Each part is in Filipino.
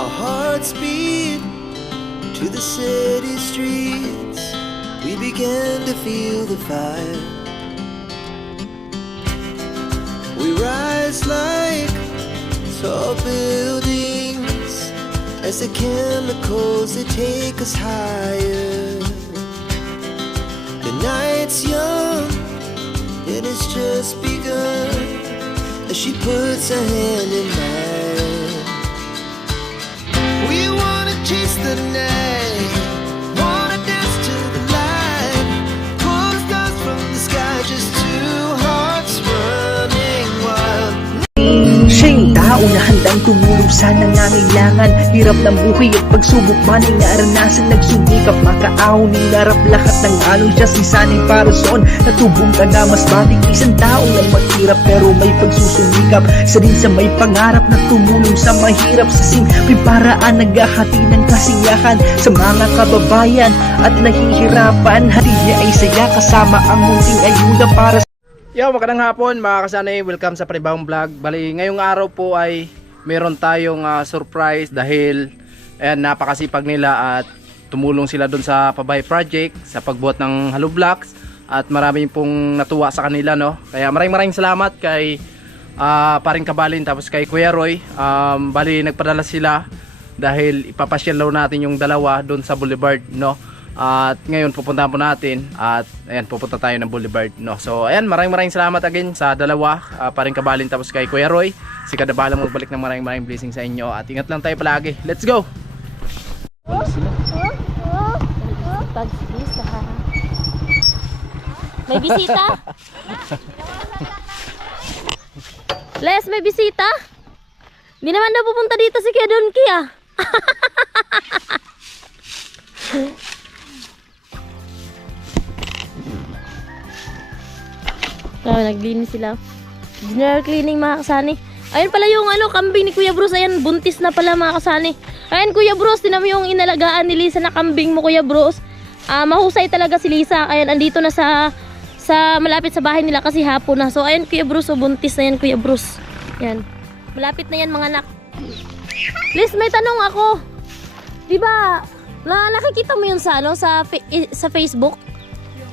Our hearts beat to the city streets. We began to feel the fire. We rise like tall buildings as the chemicals they take us higher. The night's young, it has just begun as she puts her hand in mine. We wanna chase the night, wanna dance to the light, pull the stars from the sky, just two hearts running wild. Siya yung tao na handang tumulong sa nangangailangan. Hirap ng buhay at pagsubok man ay naranasan. Nagsumikap makaahon ng larap lahat ng alon. Siya si sanay para soon natubong taga mas matik. Isang tao na maghirap pero may pagsusumikap. Isa din sa may pangarap na tumulong sa mahirap. Sa simpleng paraan naghahati ng kasiyahan sa mga kababayan at nahihirapan. Hati niya ay saya kasama ang munting ayuda para sa Yo, magandang hapon mga kasanay, welcome sa panibagong vlog. Bali, ngayong araw po ay meron tayong surprise dahil ayan, napakasipag nila at tumulong sila dun sa Pabay Project sa pagbuhat ng hollow blocks at marami pong natuwa sa kanila, no? Kaya maraming salamat kay paring Kabalin tapos kay Kuya Roy. Bali, nagpadala sila dahil ipapasyal daw natin yung dalawa dun sa Boulevard, no? At ngayon pupuntahan po natin at ayan, pupunta tayo ng Boulevard, no? So ayan, maraming salamat again sa dalawa, paring Kabalin tapos kay Kuya Roy. Si Kadabala magbalik ng maraming blessing sa inyo at ingat lang tayo palagi. Let's go! Pagbisa. May bisita? Les, may bisita? Hindi naman daw pupunta dito si Kuya Donki ah. Naglinis sila. General cleaning mga kasani. Ayun pala yung kambing ni Kuya Bruce. Ayan, buntis na pala mga kasani. Ayan Kuya Bruce, tinan mo yung inalagaan ni Lisa na kambing mo Kuya Bruce. Mahusay talaga si Lisa. Ayan, andito na sa malapit sa bahay nila kasi hapon na. So ayan Kuya Bruce, buntis na yan Kuya Bruce. Ayan. Malapit na yan mga anak. Liz, may tanong ako. Diba, nakikita mo yun sa sa Facebook?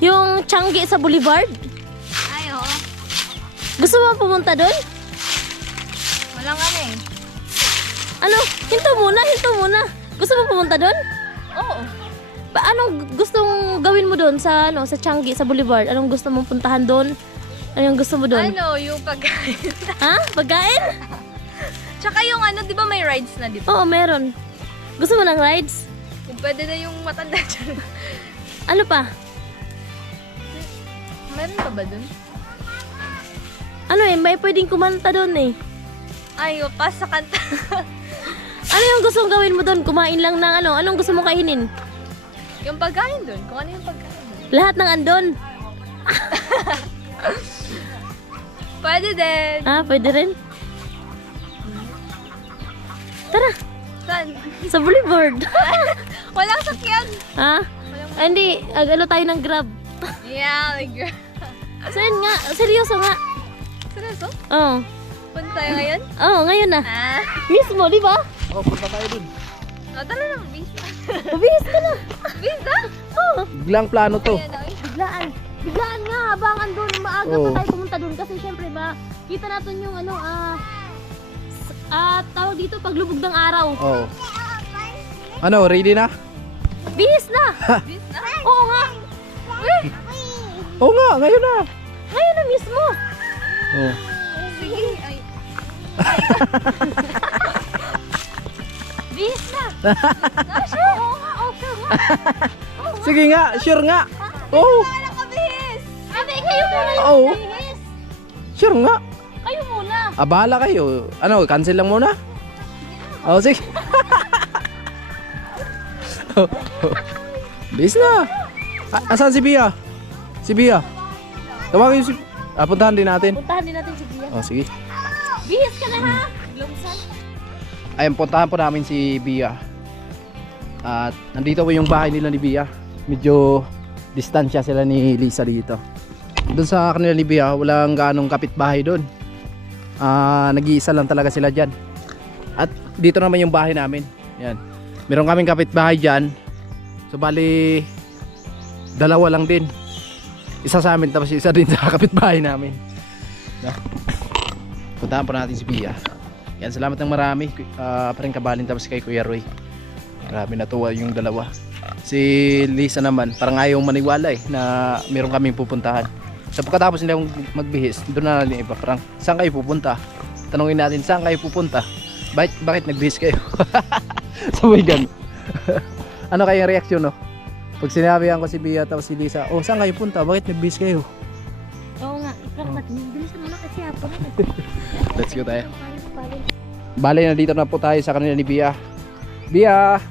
Yung Changi sa Boulevard? Gusto mo pumunta doon? Walang Hinto muna. Gusto mo pumunta doon? Oo. Anong gustong gawin mo doon sa sa Changi sa Boulevard? Anong gusto mong puntahan doon? Anong gusto mo doon? Yung pagkain. Ha? Pagkain? Tsaka yung di ba may rides na dito? Oo, meron. Gusto mo ng rides? Kung pwede na yung matanda dyan. Ano pa? Meron pa ba dun? May pwedeng kumanta doon eh. Pas sa kanta. Ano yung gustong gawin mo doon? Kumain lang ng anong gusto mong kainin? Yung pagkain dun. Kung ano yung pagkain dun. Lahat ng andon. Pwede din. Pwede rin. Tara, Saan? sa Boulevard. Walang sakyan. Hindi, tayo ng Grab. Yeah, like girl. So yun nga, seryoso nga. Seryoso? Oo. Punta tayo ngayon? Oo, ngayon na. Mismo, di ba? Oh, punta tayo dun. Tala lang, visa. Mabihis ka na. Visa? Oo. Biglang plano to. Biglaan. Biglaan nga, habang andun, maaga Oo. pa tayo pumunta dun. Kasi syempre ba, kita natin yung tawag dito, paglubog ng araw. Oh. Ready na? Bihis na. Visa? Oo nga. Oo nga, ngayon na. Ngayon na mismo. Oh. Sige. Ay. Bihis na. Oo nga, okay nga. Sige nga, sure nga. Oh, Nakabihis! Sabi, kayo muna yung Oo. bihis. sure nga. Kayo muna. Bahala kayo. Cancel lang muna. Oh, sige. Bis na. Asan si Bia? Si Bia. Tawagin si... puntahan din natin. Puntahan din natin si Bia. Oh, sige. Bihis ka na ha. Lumsan. Ayun, puntahan po namin si Bia. At nandito po yung bahay nila ni Bia. Medyo distansya sila ni Lisa dito. Doon sa kanila ni Bia, walang ganong kapitbahay doon. Nag-iisa lang talaga sila dyan. At dito naman yung bahay namin. Yan. Meron kaming kapitbahay dyan. So bali, dalawa lang din. Isa sa amin tapos isa din sa kapitbahay namin. No? Puntahan po natin si Bia. Yan, salamat ng marami. Paring Kabalin tapos kay Kuya Roy. Marami natuwa yung dalawa. Si Lisa naman, parang ayaw maniwala na meron kaming pupuntahan. So pagkatapos nila magbihis, doon na lang iba. Parang, saan kayo pupunta? Tanungin natin, saan kayo pupunta? Bakit nagbihis kayo? Sabay gan. Ano kayong reaksyon, no? Pag sinabihan ko si Bia tapos si Lisa, oh, saan kayo punta? Bakit nagbihis kayo? Oo nga, ikaw bilis naman na kasi hapon. Let's go tayo. Bale, nandito na po tayo sa kanila ni Bia. Bia!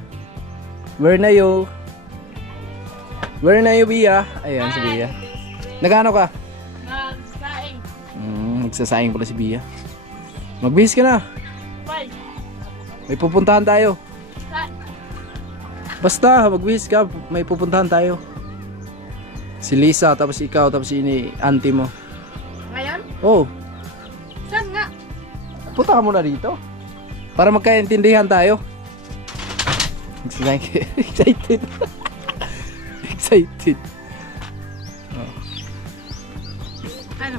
Where na you? Where na you, Bia? Ayan si Bia. Nagano ka? Magsaing. Nagsasaing pala si Bia. Magbihis ka na. May pupuntahan tayo. Basta, magbihis ka. May pupuntahan tayo. Si Lisa, tapos ikaw, tapos ini auntie mo. Ngayon? Oh, Saan nga? punta ka muna dito. Para magkaintindihan tayo. Excited. Excited. Oh. Ano?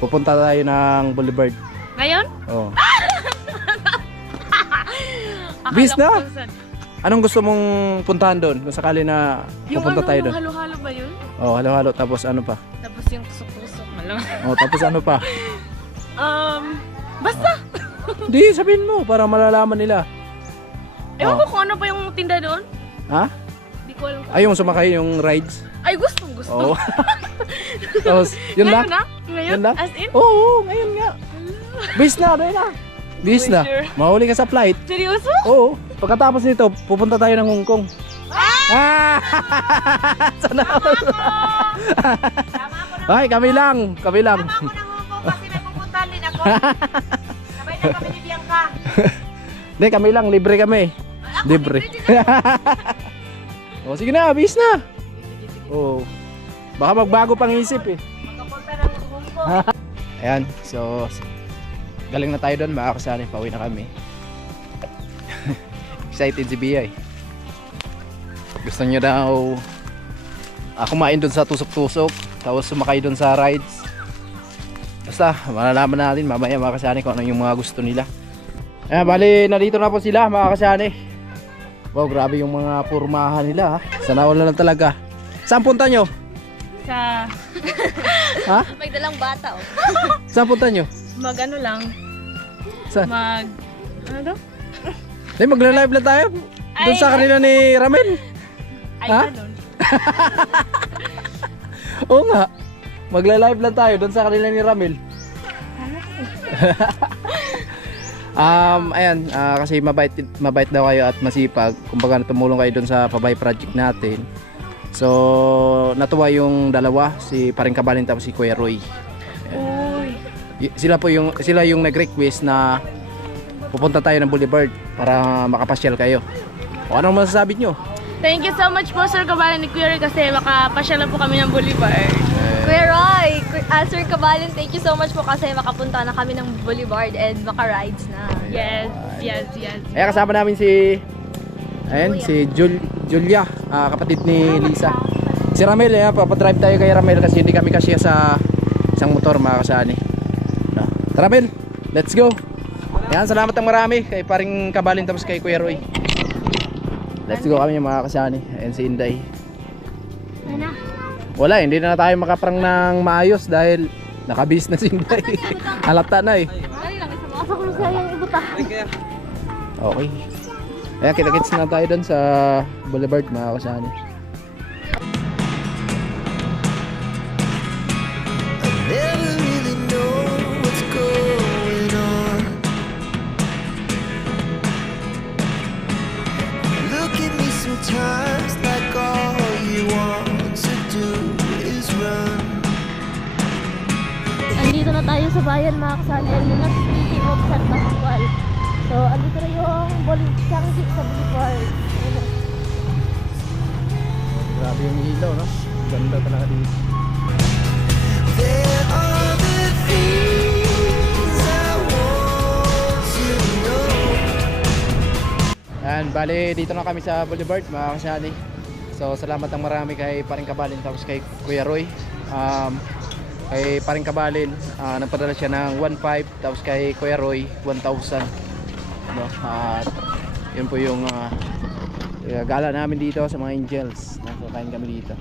Pupunta tayo ng Boulevard. Ngayon? Oh. Bis na? Anong gusto mong puntahan doon? Kung sakali na pupunta tayo doon. halo-halo ba yun? Oh, halo-halo. Tapos ano pa? Tapos yung tusok-tusok. Malang. Oh, tapos ano pa? Basta! Di, sabihin mo para malalaman nila. Ewan Oh. ko kung ano pa yung tinda doon. Ha? Di ko alam kung... Ay, yung sumakay yung rides. Ay, gustong gusto. Oo. Tapos, yun lang? Ngayon na? Ngayon? Yun lang? As in? Oo, ngayon nga. Bis na, dahil na. Bis na. Sure. Mahuli ka sa flight. Seryoso? Oo. Pagkatapos nito, pupunta tayo ng Hong Kong. Ah! Sana all. Ay, kami lang. Kami lang. Ako na Hong Kong kasi may pupuntahan din ako. Sabay na kami ni Bianca. Hindi, kami lang. Libre kami. Libre. O, sige na. Bis na. Oo. Baka magbago pang isip eh. Magkapunta ng Hong Kong. Ayan. So, galing na tayo doon. Makakasali. Pauwi na kami. Excited si Bia eh. Gusto niya daw kumain doon sa tusok-tusok. Tapos sumakay doon sa rides. Basta, malalaman natin mamaya mga kasani kung ano yung mga gusto nila. Ayan, bali, nandito na po sila mga kasani. Wow, grabe yung mga pormahan nila ha. Sana all na lang talaga. Saan punta nyo? Sa... Ha? May dalang bata oh. Saan punta nyo? Mag-ano lang. Saan? Ano daw? Ay, magla-live lang tayo. Doon sa kanila ni Ramel. Ay, Ha? ganun. Oo nga. Magla-live lang tayo doon sa kanila ni Ramel. Ayan, kasi mabait daw kayo at masipag. Kumbaga tumulong kayo doon sa pabay project natin. So, natuwa yung dalawa, si Paring Kabalin tapos si Kuya Roy. Uy. Sila yung nag-request na pupunta tayo ng Boulevard para makapasyal kayo. O anong masasabi nyo? Thank you so much po Sir Kabalin ni Kuya Roy kasi makapasyal po kami ng Boulevard. Kuya Roy, Sir Kabalin, thank you so much po kasi makapunta na kami ng Boulevard and maka-rides na. Yes. Ayan, kasama namin si Julia, kapatid ni Lisa. Si Ramel, papadrive tayo kay Ramel kasi hindi kami kasya sa isang motor mga kasani. No. Tara Ramel, let's go. Ayan, salamat ng marami kay Paring Kabalin tapos kay Kuya Roy. Let's go kami mga kasani. Ayan si Inday. Wala, hindi na tayo makaprang ng maayos dahil nakabis na si Inday. Halata na eh. Okay. Ayan, kita-kits na tayo dun sa Boulevard mga kasani. Never really know what's going on. Look at me sometimes like all you want to do is run. Andito na tayo sa bayan mga kasali. Luna City of San Pascual. So, andito na yung Changi sa Boulevard. Ayun. Grabe yung ilaw, no? Ganda talaga dito. There are the things I want to know. Ayan, bale dito na kami sa Boulevard mga kasani. So salamat ang marami kay Paring Kabalin tapos kay Kuya Roy. Kay Paring Kabalin, nagpadala siya ng 1.5 tapos kay Kuya Roy 1,000. No? At yun po yung gala namin dito sa mga Angels. Nakakain kami dito.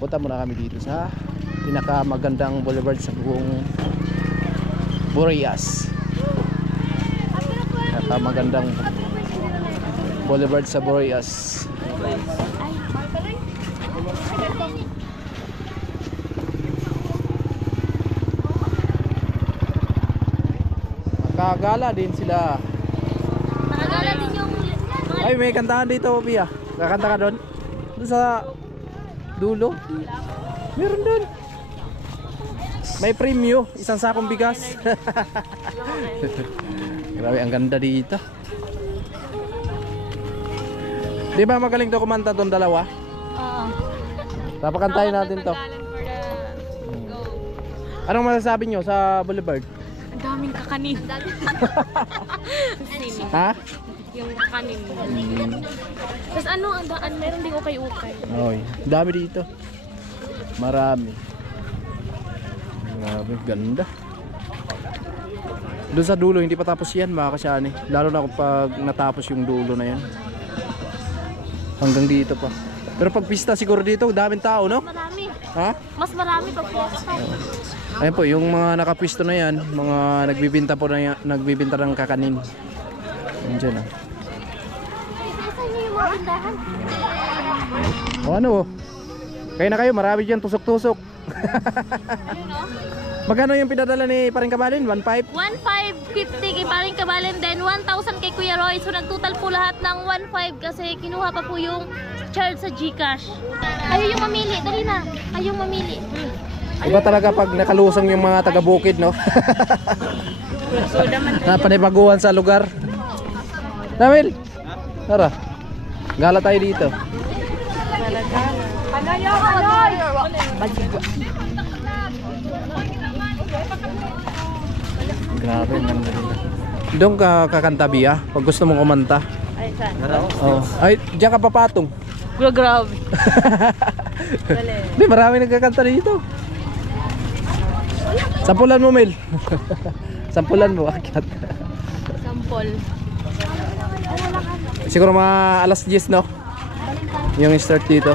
Punta muna kami dito sa pinakamagandang boulevard sa buong Boreas. Pinakamagandang boulevard sa Boreas. Nakagala din sila. Nakagala din yung Ay, may kantahan dito, Pia. Kakanta ka doon? Doon sa dulo. Meron doon. May premyo, isang sakong bigas. Grabe, ang ganda dito. Di ba magaling to kumanta doon dalawa? Oo. Papakantayin natin to. Anong masasabi nyo sa Boulevard? Ang daming kakanin. Ha? Yung kakanin. Tapos ano, ang daan, meron din ukay-ukay. Oy, dami dito. Marami. Grabe, ganda. Doon sa dulo, hindi pa tapos yan mga kasyani. Lalo na kapag natapos yung dulo na yan. Hanggang dito pa. Pero pag pista siguro dito, daming tao, no? Marami. Ha? Mas marami pag pwesto. Ayun po, yung mga nakapisto na yan, mga nagbibinta po na yan, nagbibinta ng kakanin. Yan dyan, ah. Isa niyo yung mga tindahan. O ano, kayo na kayo, marami dyan, tusok-tusok. Magkano yung pinadala ni Paring Kabalin? 1.5? 1,550 kay Paring Kabalin, then 1,000 kay Kuya Roy. So nagtotal po lahat ng 1,500 kasi kinuha pa po yung charge sa GCash. Kayo yung mamili, dali na. Kayong mamili. Iba talaga pag nakalusong yung mga taga-bukid, no? Napanibaguhan sa lugar. Namil! Tara, gala tayo dito. Grabe, ang ganda nila. Doon ka kakanta, Bia, pag gusto mong kumanta. Ay, saan? Oh. Ay, diyan ka papatong. Grabe. Hindi, marami nagkakanta dito. Sampulan mo, Mel. Sampulan mo, akyat. Sampol. Siguro mga alas 10, no? Yung start dito.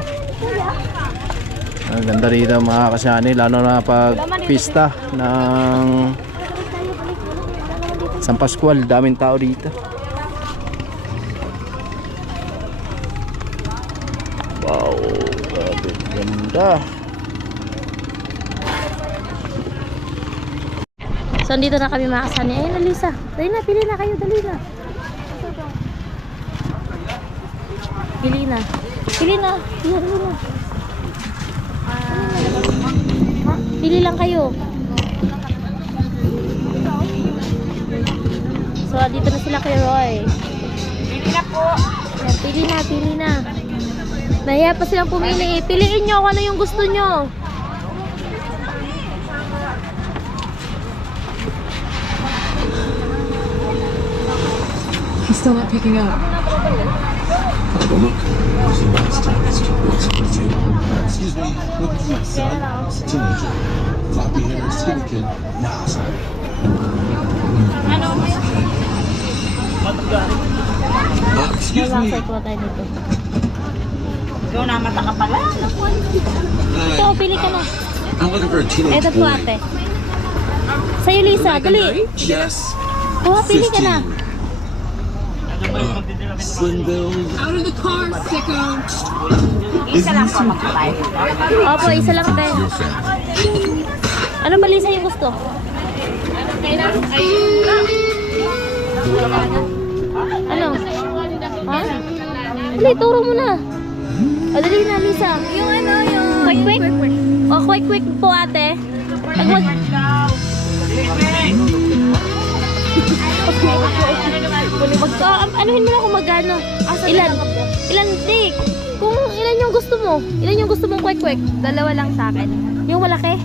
Ang ganda dito mga kasyani, lalo na pag pista ng San Pascual, daming tao dito. Wow, grabe, ganda. So dito na kami mga kasani. Ayun na Lisa. Dali na, pili na kayo, dali na. Pili na. Pili na. Pili na. Pili lang kayo. So dito na sila kay Roy. Pili na po. Ayan, pili na, pili na. Nahiya pa silang pumili. Piliin nyo kung ano yung gusto nyo. He's still not picking up. Excuse me, looking for my son. He's a teenager. Floppy hair, skinny kid. Nah, sorry. Excuse Walang me. cycle tayo dito. Ikaw na mata ka pala. Ito, pili ka na. I'm looking for a teenage Ito po boy. ate. Sa'yo Lisa, dali. Yes. Kuha, pili ka na. Slim build. Out of the car, sicko! Isa lang po makapay. Opo, isa lang tayo. Your fan. Ano ba Lisa yung gusto? Ano? Ha? Dali, turo mo na. O, dali na, Lisa. Yung ano, yung... Quick, quick. O, quick, quick po, ate. Pag mag... Anuhin mo na kung magkano. Ilan? Ilan, Dick? Kung ilan yung gusto mo? Ilan yung gusto mong quick, quick? Dalawa lang sa akin. Yung malaki?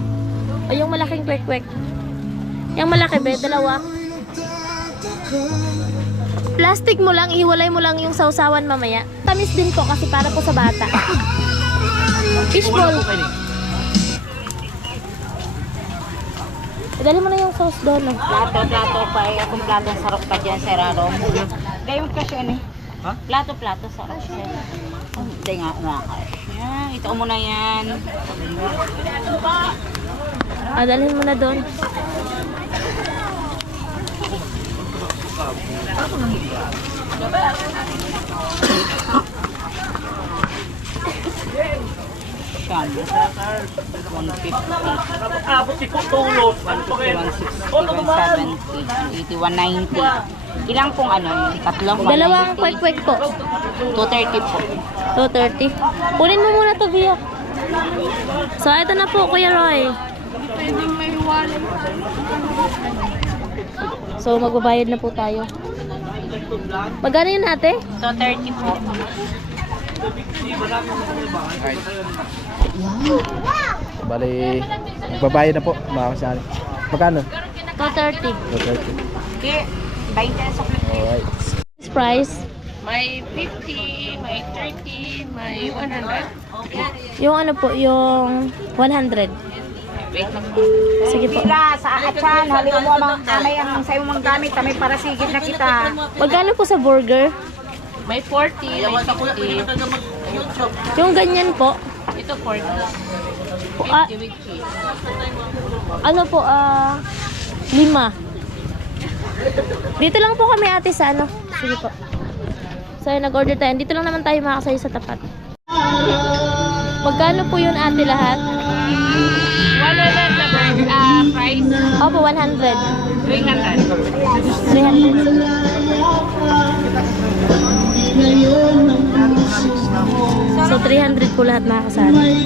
O yung malaking quick, quick? Yung malaki, be? Dalawa? Plastic mo lang, ihiwalay mo lang yung sausawan mamaya. Tamis din po kasi para po sa bata. Fishball. Dali mo na yung sauce doon. No? Plato pa eh. Akong plato sarap pa dyan, Sir Aaron. Gayon kasi ano eh. Ha? Plato sarap, Sir. Hindi nga, ito mo na yan. Dalhin mo na doon. Siyam. 150. Abot si Putulot. 160, 170, 180, 190. Ilang pong ano? Tatlong 190. Dalawang kwek-kwek po. 230 po. 230. Kunin mo muna to, Via. So, ito na po, Kuya Roy. So, magbabayad na po tayo. Magkano yun ate? 230 po. Bali, magbabayad na po mga kasali. Magkano? 230. 230. Okay. 20 sa Alright. This price? May 50, may 30, may 100. Yung ano po, yung 100. Sige po. Pila sa atsan, haliw mo ang amay ang sayo mong gamit, kami para sigit na kita. Magkano po sa burger? May 40, may 50. Yung ganyan po. Ito 40. Ah, 50 with cheese. ano po, 5. Dito lang po kami ate sa ano. Sige po. So, nag-order tayo. Dito lang naman tayo makakasayo sa tapat. Magkano po yun ate lahat? 100 na price. Opo, 100. 300. 300. So, 300 po lahat makakasali.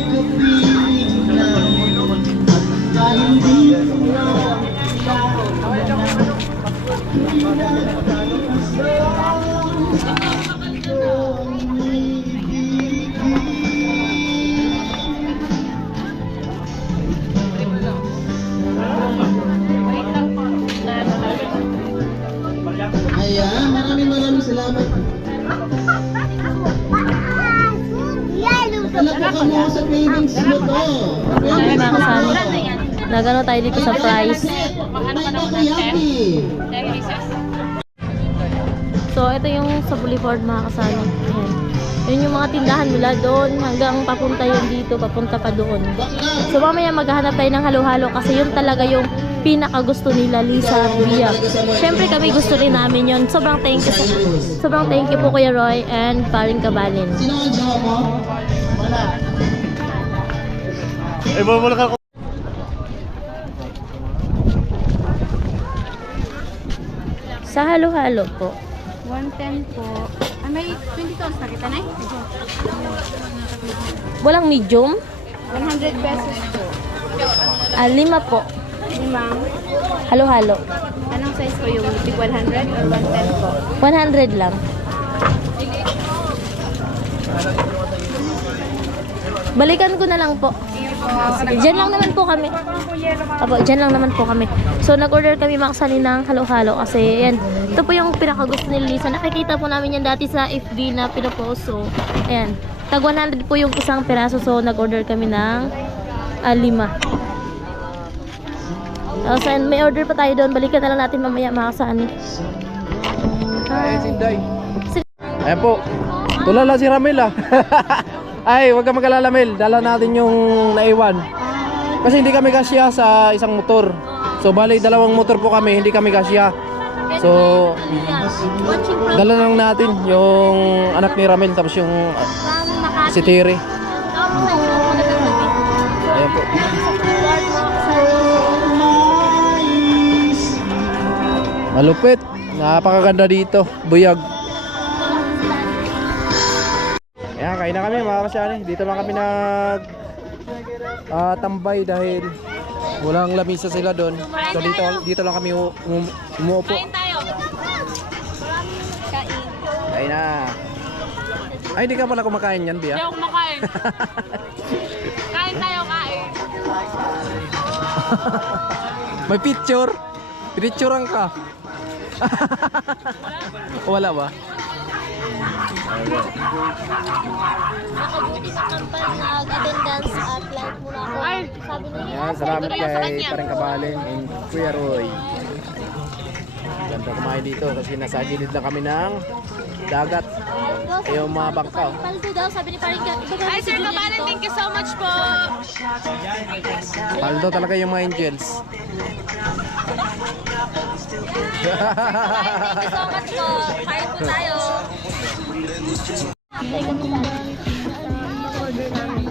Ayan, maraming salamat. Talaga mo sa savings mo to. Ayan, makakasali. Nagano tayo dito sa price. So, ito yung sa Boulevard mga kasali. Ayan. Yun yung mga tindahan mula doon hanggang papunta yun dito, papunta pa doon. So, mamaya maghahanap tayo ng halo-halo kasi yun talaga yung pinakagusto nila, Lisa, Bia. Siyempre kami gusto rin namin yun. Sobrang thank you po Kuya Roy and Paring Kabalin. Sino ang jowa mo? Wala. Sa halo-halo po. 110 po. May 20 tones na kita na Walang medium? 100 pesos po. 5 po. 5. Halo-halo. Anong size po yung big 100 or 110 po? 100 lang. Balikan ko na lang po. Sige, dyan lang naman po kami. Apo, dyan lang naman po kami. So, nag-order kami makasali ng halo-halo kasi yan. Ito po yung pinakagusto ni Lisa. Nakikita po namin yan dati sa FB na pinopost. So, ayan. Tag 100 po yung isang piraso. So, nag-order kami ng 5. So, may order pa tayo doon. Balikan na lang natin mamaya makasani. Ayan, Sinday. Ayan po. Tulala si Ramil ah. Ay, huwag ka mag-alala Mel. Dala natin yung naiwan. Kasi hindi kami kasya sa isang motor. So, bali, 2 motor po kami. Hindi kami kasya. So, dala lang natin yung anak ni Ramil. Tapos yung si Terry. Ayan po. Malupit. Napakaganda dito. Buyag. Ayan, kain na kami mga kasyani. Dito lang kami nag tambay dahil walang lamisa sila doon. So dito lang kami umuupo. Kain na. Ay, hindi ka pala kumakain yan, Bia? Hindi ako kumakain. Kain tayo, kain. May picture. Pinicturean ka. Wala ba? Nakabuti sa kampal nag-attendance at flight muna ako. Sabi niya, Ayan, salamat kay Pareng Kabalin and Kuya Roy. Ganda kumain dito kasi nasa gilid lang kami ng dagat. Yung mga bangka. paldo daw, sabi ni Pareng Hi, Sir Kabalan. Thank you so much po. Paldo talaga yung mga angels. Thank you so much po. Kain po tayo. order namin.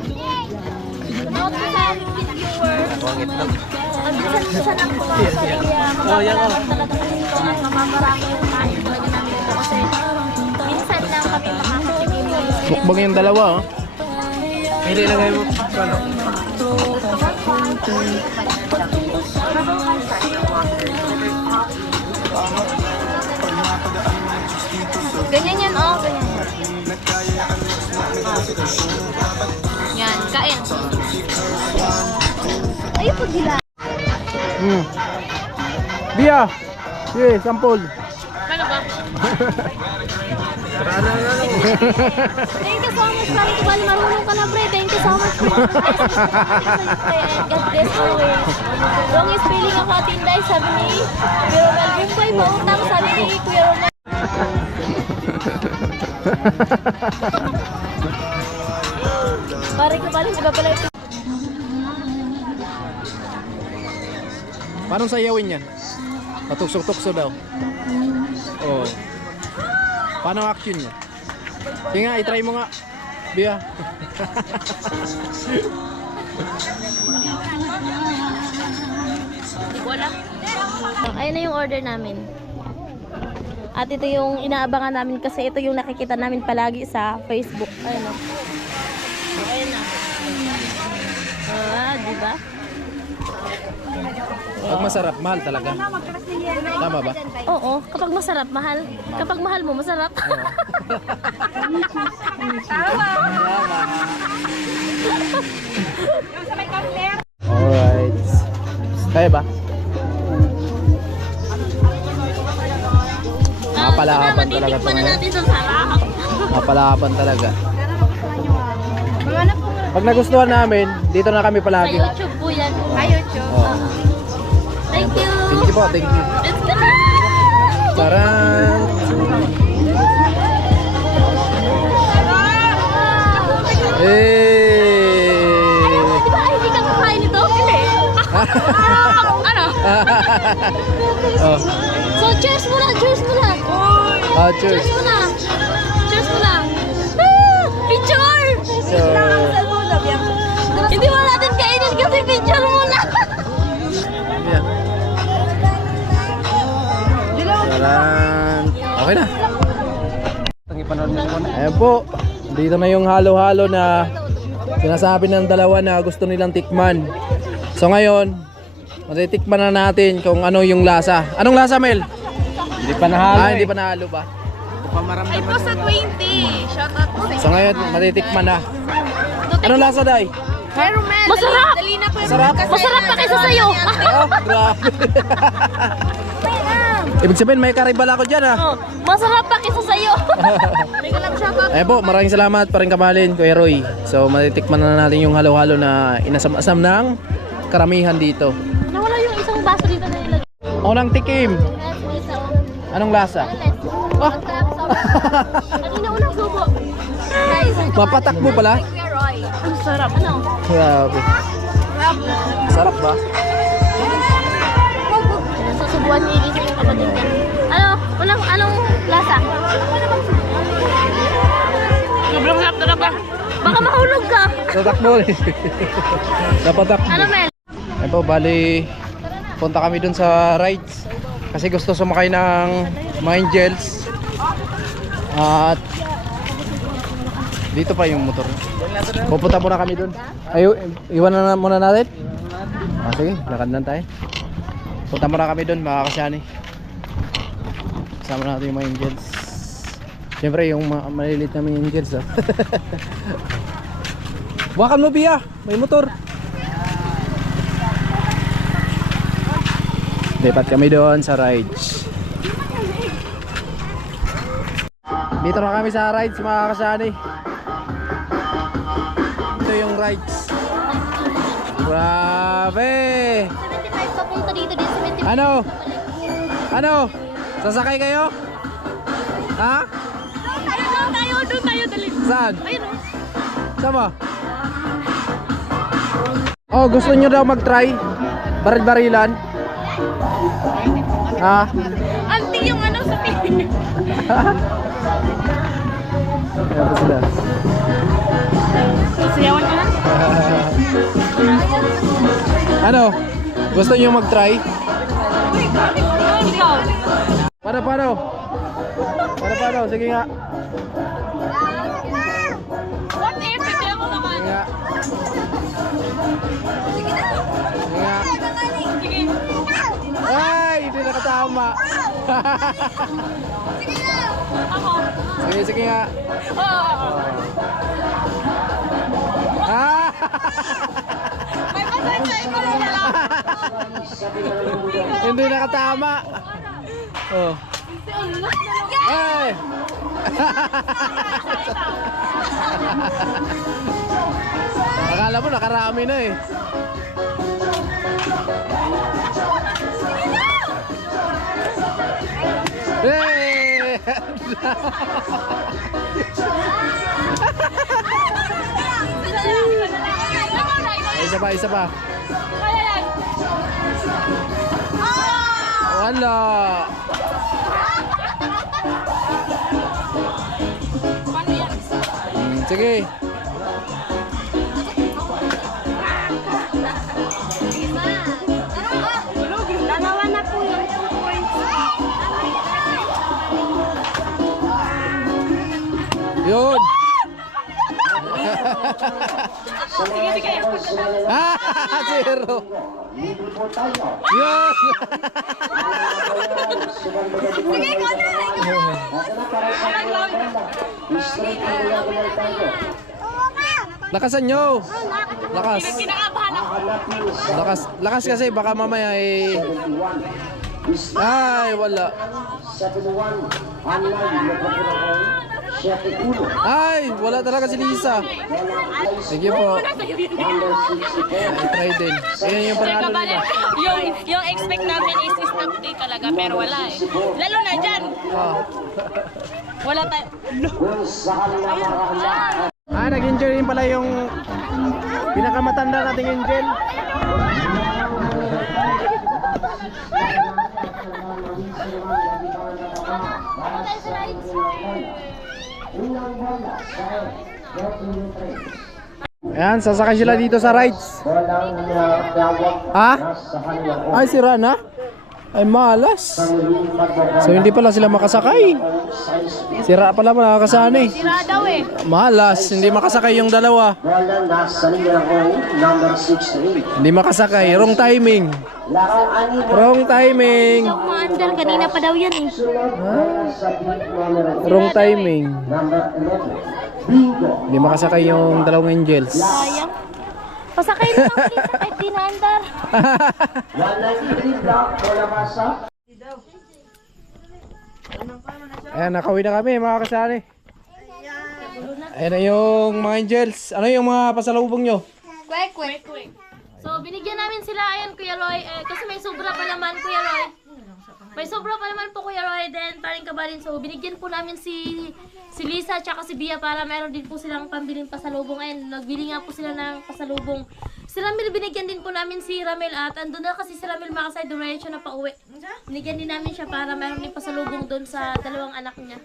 Note ko sa viewers. Pangit lang. Ang bisan-bisan ang kumain sa Korea. Mamamarami talaga kasi ito at mamamarami yung kain talaga namin ito kasi minsan lang kami makakatigil. Mukbang yung dalawa, oh. Hindi lang kayo ano. Ganyan yan, oh. Ganyan. Yan, kain. Ay, pag hila. Bia! Sige, sampol. Ano ba? Thank you so much, Pareng Kabal. Marunong ka na, pre. Thank you so much. And God bless always. Wrong is feeling ako at Inday, sabi ni Kuya Romel. Yung boy, mautang, sabi ni Kuya Romel. Pareng Kabal, iba pala ito. Paano sayawin yan? Patukso-tukso daw. Oh. Paano ang action niya? Sige nga, itry mo nga. Bia. Hindi ko alam. Ayun na yung order namin. At ito yung inaabangan namin kasi ito yung nakikita namin palagi sa Facebook. Ayun o. Ayun na. Diba? Pag masarap, mahal talaga. Tama ba? Oo, kapag masarap, mahal. Kapag mahal mo, masarap. Alright. Kaya ba? Mapalahapan talaga ito Matitikman na ngayon. natin sa sarap. Mapalahapan talaga. Pag nagustuhan namin, dito na kami Sa palagi. YouTube po yan. Oh. Thank you. Thank you po, thank you. Let's go na! Taran! Di ba hindi ka kakain nito? Hindi. Ano? Oh. So, cheers muna, cheers muna. Ah, cheers. Cheers muna. Cheers muna. Ah, picture! So, Hindi mo natin kainin kasi picture muna. yeah. Taran! Okay na. Ayan po. Dito na yung halo-halo na sinasabi ng dalawa na gusto nilang tikman. So ngayon, matitikman na natin kung ano yung lasa. Anong lasa, Mel? Hindi pa nahalo. Hindi pa nahalo ba? Ay po sa 20. Shout out po sa So ngayon, matitikman na. Anong lasa, Day? Romel. Masarap! Dali na po. Sarap? Masarap pa kaysa sa'yo. Oh, grabe. Ibig sabihin, may karibal ako dyan, ha? Oh, masarap pa kaysa sa'yo. Eh po, maraming salamat pa rin Kabalin, Kuya Roy. So matitikman na natin yung halo-halo na inasam-asam ng karamihan dito. Nawala yung isang baso dito na nilagay. Unang tikim. Anong lasa? Ah, Kanina unang subo. Guys, mapatakbo pala. Kuya Roy. ang sarap. Ano? Grabe. Sarap ba? Susubuan ni Elisa yung kapatid niya. Anong lasa? Sobrang sarap talaga. Baka mahulog ka. Tatakbo eh. Napatakbo. Ano, Mel? Eh po, bali punta kami dun sa rides kasi gusto sumakay ng mga angels. At dito pa yung motor. Pupunta muna kami dun. Ay, iwan na muna natin. Sige, lakad lang tayo. Punta muna kami dun, mga kasyani. Kasama natin yung mga angels. Siyempre yung maliliit na mga angels, oh. Buwakan mo, Bia, may motor. Lipat kami doon sa rides. Dito na kami sa rides mga kasani. Ito yung rides. Grabe! 75 papunta dito din, 75. Ano? Ano? Sasakay kayo? Ha? Doon tayo, dali. Saan? Ayun o. Sama? Oh, gusto nyo daw mag-try? Baril-barilan? Ha? Anti yung ano sa TV. Ayan pa sila. Sasayawan ka na? Ano? Gusto nyo mag-try? Ikaw. Paano? Sige nga. What if? Kaya mo naman. Sige nga. Sige nga. Sige. Ay! Hindi nakatama. Ako. Sige nga. Oo. Ah! May pasensya ikaw na lang. Hindi nakatama. Oh. Ay! Akala mo nakarami na eh. Hey! Isa pa. Kaya yan. Wala. Paano yan? Sige. Dalawa na po yung 2 points. Yun. Sige. Ah, zero. Yun. Sige, ikaw na. Lakasan nyo. Lakas. Kinakabahan ako. Lakas kasi baka mamaya eh. Ay, wala. Ay, wala talaga si Lisa. Sige po. Ay, try din. Ayan yung panalo nila. Yung expect namin is stop day talaga, pero wala eh. Lalo na dyan. Wala tayo. Ah, nag-enjoy rin pala yung pinakamatanda nating Angel. Ayan, sasakay sila dito sa rides. Ha? Ay, sira na? Ay, malas. So, hindi pala sila makasakay. Sira pala makakasana eh. Sira daw eh. Malas, hindi makasakay yung dalawa. Hindi makasakay, wrong timing. Wrong timing. Yung mga andal, kanina pa daw yan eh. Wrong timing. Hindi makasakay yung dalawang Angels. Sayang. Pasakay na lang ulit sa kahit di naandar. Ayan, nakauwi na kami mga kasali. Ayan na yung mga Angels. Ano yung mga pasalubong nyo? Kwek. So, binigyan namin sila, ayan, Kuya Roy. Kasi may sobra pa naman, Kuya Roy. May sobra pa naman po, Kuya Roy. Then, paring kabalin. So, binigyan po namin si Lisa at si Bia para meron din po silang pambiling pasalubong. Ayan, nagbili nga po sila ng pasalubong. Si Ramil, binigyan din po namin si Ramil at andun na kasi si Ramil makasay duration na pauwi. Binigyan din namin siya para meron din pasalubong doon sa dalawang anak niya.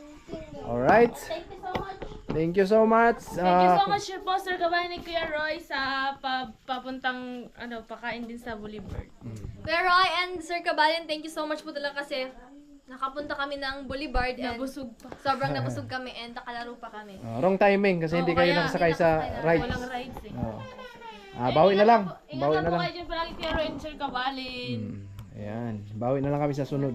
Alright. Thank you so much. Thank you so much. Thank you so much po, Sir Kabayan ni Kuya Roy sa papuntang pakain din sa Boulevard. Kuya Roy and Sir Kabayan, thank you so much po talaga kasi nakapunta kami ng Boulevard and Nabusog pa. sobrang nabusog kami and nakalaro pa kami. Wrong timing kasi hindi kayo kaya nakasakay sa rides. Walang rides eh. Bawi na lang. Ingat Bawi lang na po lang. kayo dyan palagi Kuya Roy and Sir Kabalin. Ayan, bawi na lang kami sa sunod.